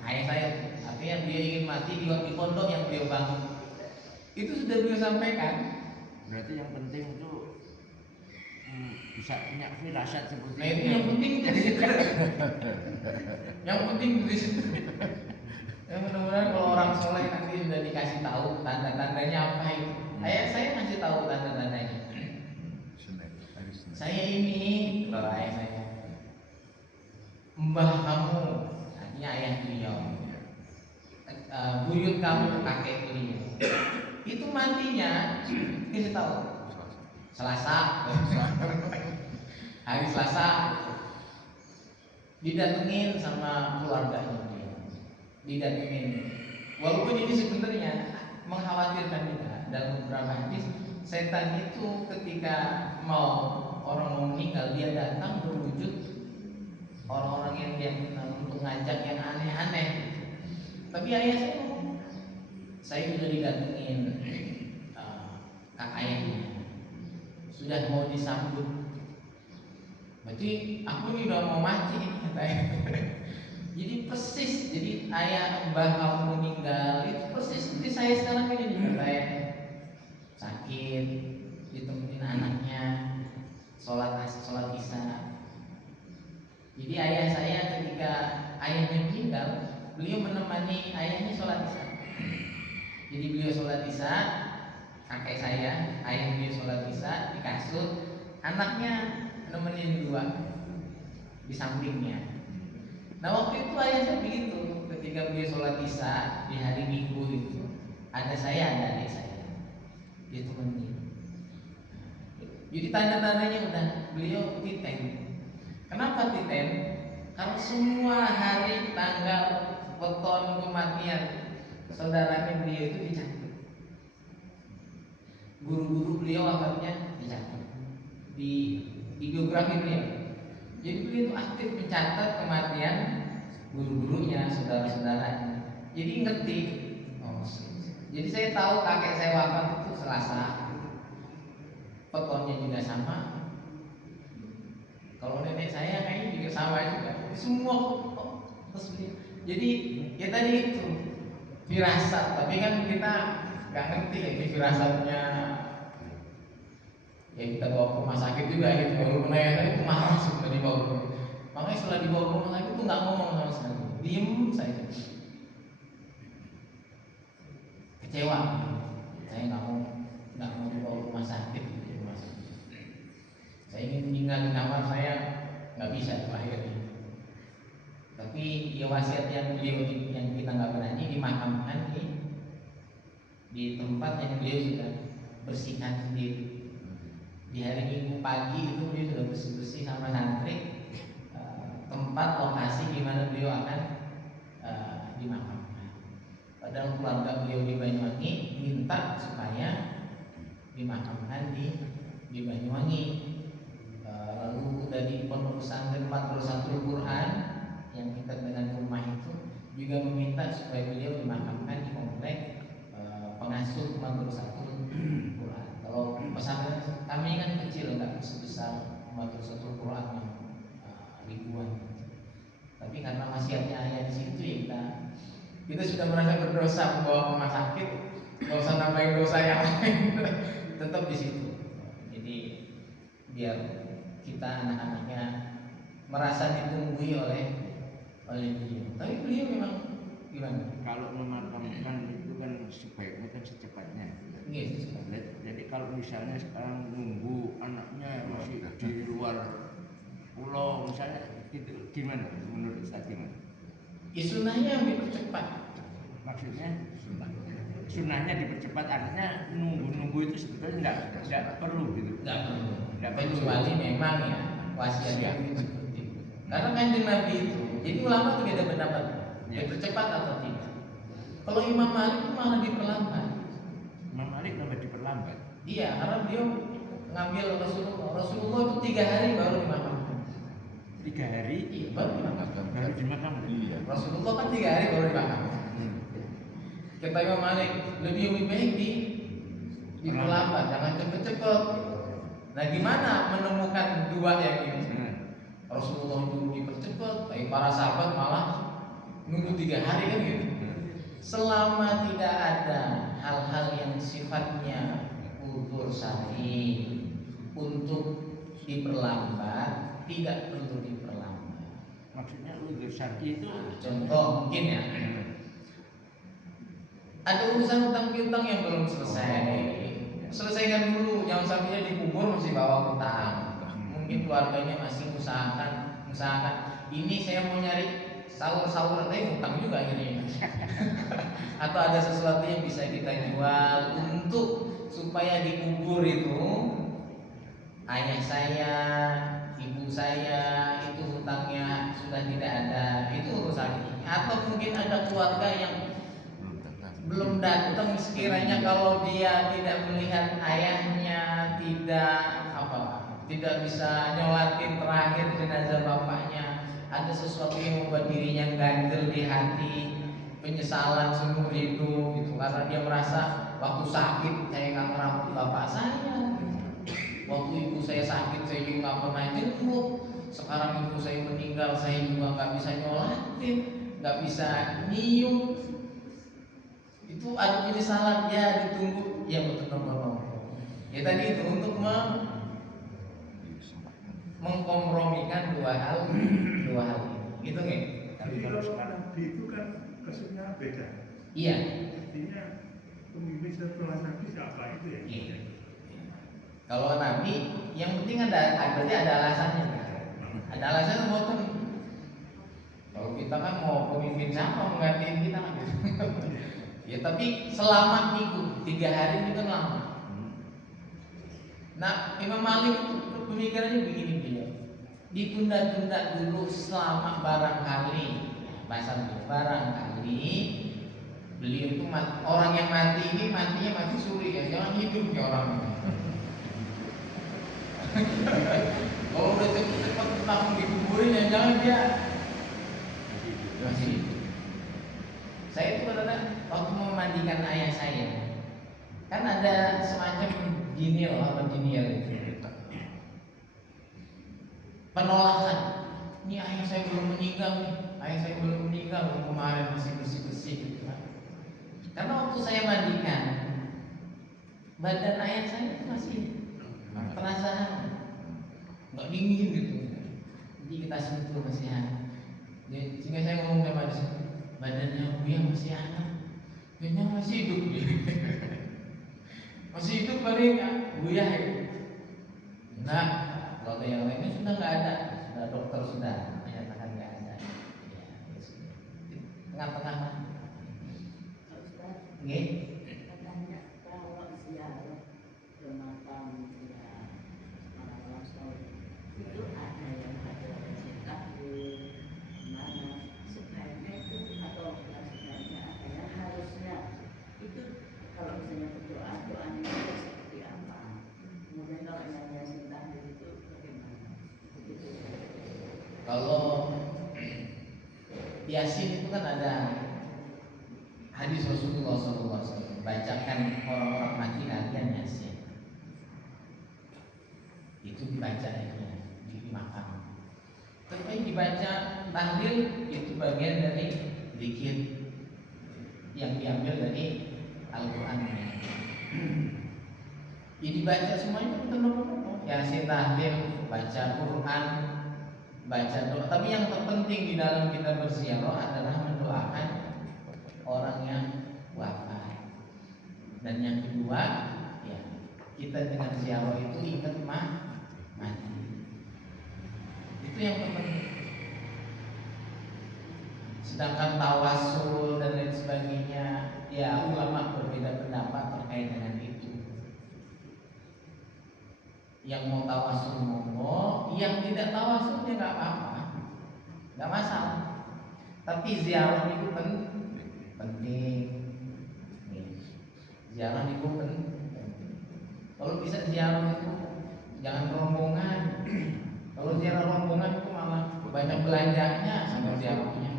Ayah saya, artinya beliau ingin mati di pondok yang beliau bangun. Itu sudah beliau sampaikan. Berarti yang penting itu bisa punya firasat seperti itu. Yang penting itu di situ. Yang penting di situ. Ya mudah-mudahan kalau orang soleh nanti sudah dikasih tahu tanda-tandanya apa itu. Ayah saya masih tahu tanda-tandanya. Saya ini, kalau ayah saya, mbah kamu, artinya ayah beliau, buyut kamu, kakek beliau, itu matinya, kasih tahu, Selasa, hari Selasa, didatengin sama keluarganya dia, didatengin. Walaupun ini sebenarnya mengkhawatirkan kita dalam beberapa hadis, setan itu ketika mau orang mau meninggal dia datang berwujud orang-orang yang dia kenal untuk ngajak yang aneh-aneh. Tapi ayah saya sudah didatengin kak ayahnya, sudah mau disambut. Berarti aku ini udah mau mati katanya. Jadi persis, jadi ayah mbah kamu meninggal itu persis seperti saya sekarang ini katanya. Sakit, ditemenin anaknya, sholat isya. Jadi ayah saya ketika ayahnya meninggal, beliau menemani ayahnya sholat isya. Jadi beliau sholat isya, kakek saya, ayah beliau sholat isya di kasur, anaknya nemenin dua di sampingnya. Nah waktu itu ayah saya begitu, ketika beliau sholat isya di hari Minggu itu, ada saya, ada adik saya, dia temenin. Jadi tanda-tandanya udah beliau titen. Kenapa titen? Karena semua hari, tanggal, weton kematian saudaranya beliau itu dicatat. Guru-guru beliau wafatnya dicatat di biografi beliau. Jadi beliau itu aktif mencatat kematian guru-gurunya, saudara-saudaranya. Jadi ngerti. Jadi saya tahu kakek saya wafat itu Selasa. Petonnya juga sama. Kalau nenek saya kayaknya juga sama juga. Semua terus jadi ya tadi itu firasat, tapi kan kita nggak ngerti ini firasatnya. Ya kita bawa ke rumah sakit juga gitu. Walaupun ayah saya itu marah sebenarnya dibawa ke rumah. Makanya setelah dibawa ke rumah sakit itu nggak ngomong sama sekali, diem saja. Kecewa. Saya nggak mau dibawa ke rumah sakit. Saya ingin meninggal di kamar saya, nggak bisa tuh akhirnya. Tapi ya wasiat yang beliau yang kita nggak berani dimakamkan di tempat yang beliau sudah bersihkan sendiri. Di hari Minggu pagi itu beliau sudah bersih-bersih sama santri tempat lokasi di mana beliau akan dimakamkan. Padahal keluarga beliau di Banyuwangi minta supaya dimakamkan di Banyuwangi. Lalu dari pondok pesantren Madrasatul Quran yang dekat dengan rumah itu juga meminta supaya beliau dimakamkan di komplek pengasuh Madrasatul Quran. Kalau pesantren kami kan kecil, nggak sebesar Madrasatul Quran yang ribuan. Tapi karena wasiatnya ayah di situ ya kita sudah merasa berdosa membawa ke rumah sakit, nggak usah nambahin dosa yang lain, tetap di situ. Jadi biar kita anak-anaknya merasa ditunggui oleh beliau. Tapi beliau memang gimana? Kalau memakamkan itu kan sebaiknya kan secepatnya. Yes, jadi kalau misalnya sekarang nunggu anaknya masih di luar pulau misalnya, itu gimana menurut Ustaz gimana? Sunnahnya yang dipercepat. Maksudnya sunnahnya dipercepat, artinya nunggu itu sebetulnya nggak perlu gitu. Nggak perlu. Nggak perlu. Kecuali memang ya wasiatnya diikuti. Karena Kanjeng Nabi itu, jadi ulama itu beda pendapat, dipercepat atau tidak. Kalau Imam Malik itu malah diperlambat. Imam Malik malah diperlambat. Iya, karena beliau ngambil Rasulullah itu 3 hari baru dimakamkan. 3 hari? Iya, baru dimakamkan. Baru dimakamkan. Iya. Rasulullah kan 3 hari baru dimakamkan. Kata Imam Malik, lebih baik diperlambat, jangan cepet-cepet. Nah, gimana menemukan dua yang ini? Rasulullah itu dipercepat, tapi para sahabat malah nunggu 3 hari kan gitu. Selama tidak ada hal-hal yang sifatnya udzur syar'i untuk diperlambat, tidak perlu diperlambat. Maksudnya udzur syar'i itu contoh mungkin ya. Ada urusan utang piutang yang belum selesai. Selesaikan dulu, jangan sampai dikubur masih bawa utang. Mungkin keluarganya masih usahakan ini saya mau nyari sahur utang juga akhirnya. Atau ada sesuatu yang bisa kita jual untuk supaya dikubur itu ayah saya, ibu saya itu hutangnya sudah tidak ada, itu urusan. Atau mungkin ada keluarga yang belum datang, sekiranya kalau dia tidak melihat ayahnya tidak bisa nyolatin terakhir jenazah bapaknya, ada sesuatu yang membuat dirinya ganjel di hati, penyesalan seumur hidup gitu, karena dia merasa waktu sakit saya nggak ngerawat bapak saya, waktu ibu saya sakit saya juga nggak pernah jenguk, sekarang ibu saya meninggal saya juga nggak bisa nyolatin, nggak bisa nyium. Itu ada penyesalan, ya ditunggu, ya betul nomor. Ya tadi itu untuk mengkompromikan dua hal ini, gitu nggak? Tapi kalau Nabi itu kan kasusnya beda. Iya. Artinya pemimpin setelah Nabi siapa itu ya? Iya. Kalau Nabi, yang penting berarti ada alasannya. Ada alasannya buat kalau kita kan mau pemimpin siapa menggantiin kita kan gitu. Ya tapi selama itu 3 hari itu kan lama. Nah Imam Malik itu pemikirannya begini dia, ditunda-tunda dulu selama barangkali beliau itu orang yang mati ini matinya mati suri ya, jangan hidup ya orang. Kalau udah cepet-cepet langsung dikuburin ya jangan dia masih hidup. Saya itu kadang waktu memandikan ayah saya, kan ada semacam dinil itu penolakan. Ini ayah saya belum meninggal kemarin masih bersih gitu kan. Karena waktu saya mandikan badan ayah saya itu masih terasa nggak dingin gitu, jadi kita sentuh masih hangat. Sehingga saya ngomong sama dia, badannya Buya masih hangat, kayaknya masih hidup masih hidup paling Buya itu. Nah, kalau yang lainnya sudah nggak ada, sudah dokter sudah menyatakan nggak ada. Ya, tengah-tengah lah. Nggih. Katanya kalau ziarah ke makam orang soleh itu ada yang ada takbir mana sebaiknya itu atau bukan sebaiknya ada yang harusnya itu kalau misalnya berdoa doanya itu seperti apa, kemudian kalau yang yasin takbir itu bagaimana begitu. Kalau Yasin itu kan ada hadis Rasulullah SAW, bacakan orang-orang mati harian Yasin. Itu dibaca di makam. Tapi dibaca tahlil itu bagian dari zikir yang diambil dari Al-Quran. Jadi dibaca semuanya betul-betul. Yasin, tahlil, baca Quran, baca doa. Tapi yang terpenting di dalam kita berziarah adalah mendoakan orang yang wafat. Dan yang kedua, ya kita dengan ziarah itu ingat mati. Itu yang terpenting. Sedangkan tawasul dan lain sebagainya, ya ulama berbeda pendapat terkait dengan itu. Yang mau tawasul monggo, yang tidak tawasul ya nggak apa-apa, nggak masalah. Tapi ziarah itu penting. Ziarah itu penting. Kalau bisa ziarah itu jangan rombongan. Kalau ziarah rombongan itu malah banyak belanjanya sama ziarahnya.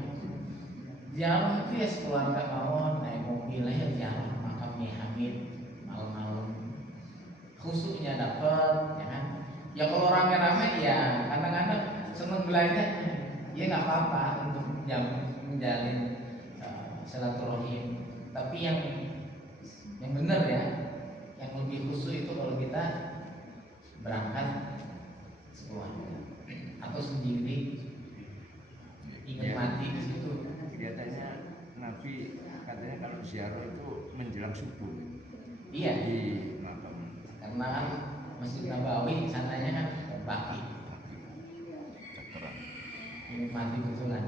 Ziarah itu ya sekeluarga mawon naik mobil aja ziarah makam Nyai Hamid malam-malam. Khususnya dapat, ya kan? Ya kalau rame-rame ya kadang-kadang seneng belanja, ya nggak apa-apa untuk menjalin silaturahim. Tapi yang benar ya, yang lebih khusus itu kalau kita berangkat sekeluarga atau sendiri ingin mati di situ. Kelihatannya Nabi katanya kalau ziarah itu menjelang subuh. Iya. Di makam. Karena kan Masjid Nabawi sananya kan pagi. Ingin mati betulan.